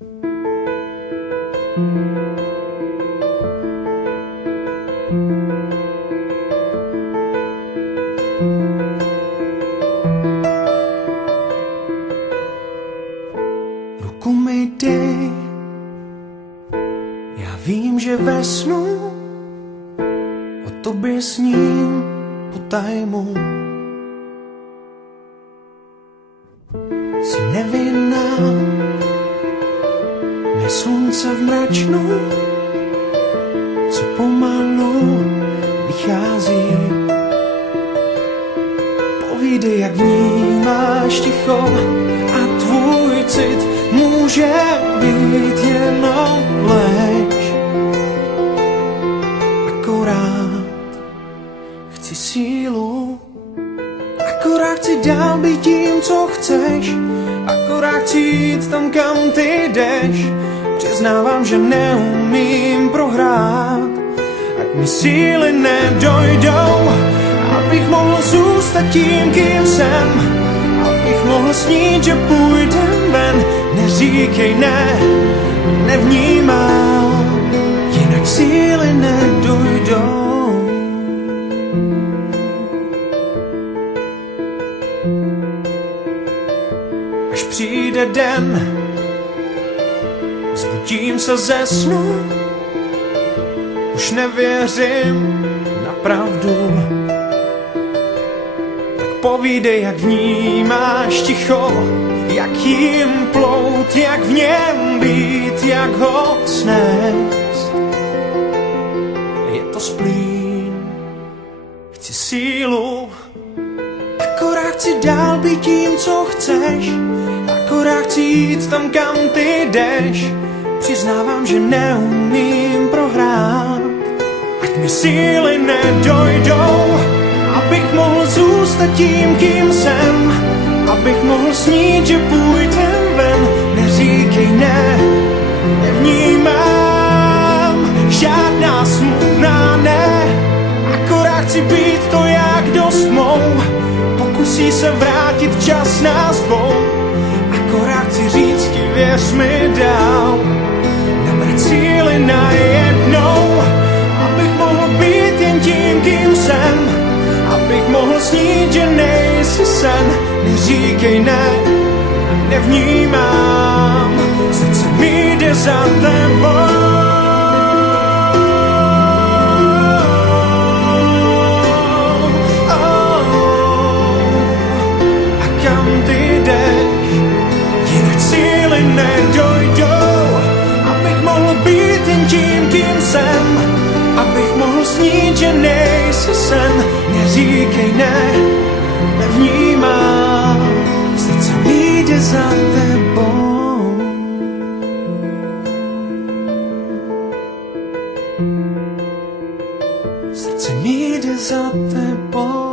Ruku mi dej, já vím, že ve snu o tobě sním potajmu. Jsi nevinná, mé slunce v mračnu, co pomalu vychází. Povídej, jak vnímáš ticho a tvůj cit může být jenom lež. Akorát chci sílu, akorát chci dál být tím, co chceš, akorát chci jít tam, kam ty jdeš. Přiznávám, že neumím prohrát, ať mi síly nedojdou, abych mohl zůstat tím, kým jsem, abych mohl snít, že půjdem ven. Neříkej ne, nevnímám, jinak síly nedojdou. Až přijde den, zbudím se ze snu, už nevěřím na pravdu. Tak povídej, jak vnímáš ticho, jak jim plout, jak v něm být, jak ho snést. Je to splín, chci sílu, akorát chci dál být tím, co chceš, akorát chci jít tam, kam ty jdeš. Přiznávám, že neumím prohrát, ať mi síly nedojdou, abych mohl zůstat tím, kým jsem, abych mohl snít, že půjdem ven. Neříkej ne, nevnímám žádná smutná ne, akorát chci být to, jak dost mou. Pokusí se vrátit čas nás dvou, akorát chci říct ti, věř mi dál. Nabrat síly najednou, abych mohl být jen tím, kým jsem, abych mohl snít, že nejsi sen. Neříkej ne, nevnímám, srdce mi jde za tebou. A kam ty jdeš, jinak síly nedojdou, abych mohl být jen tím, kým jsem, abych mohl snít, že nejsi sen. Neříkej ne, nevnímám, srdce mi jde za tebou. Srdce mi jde za tebou.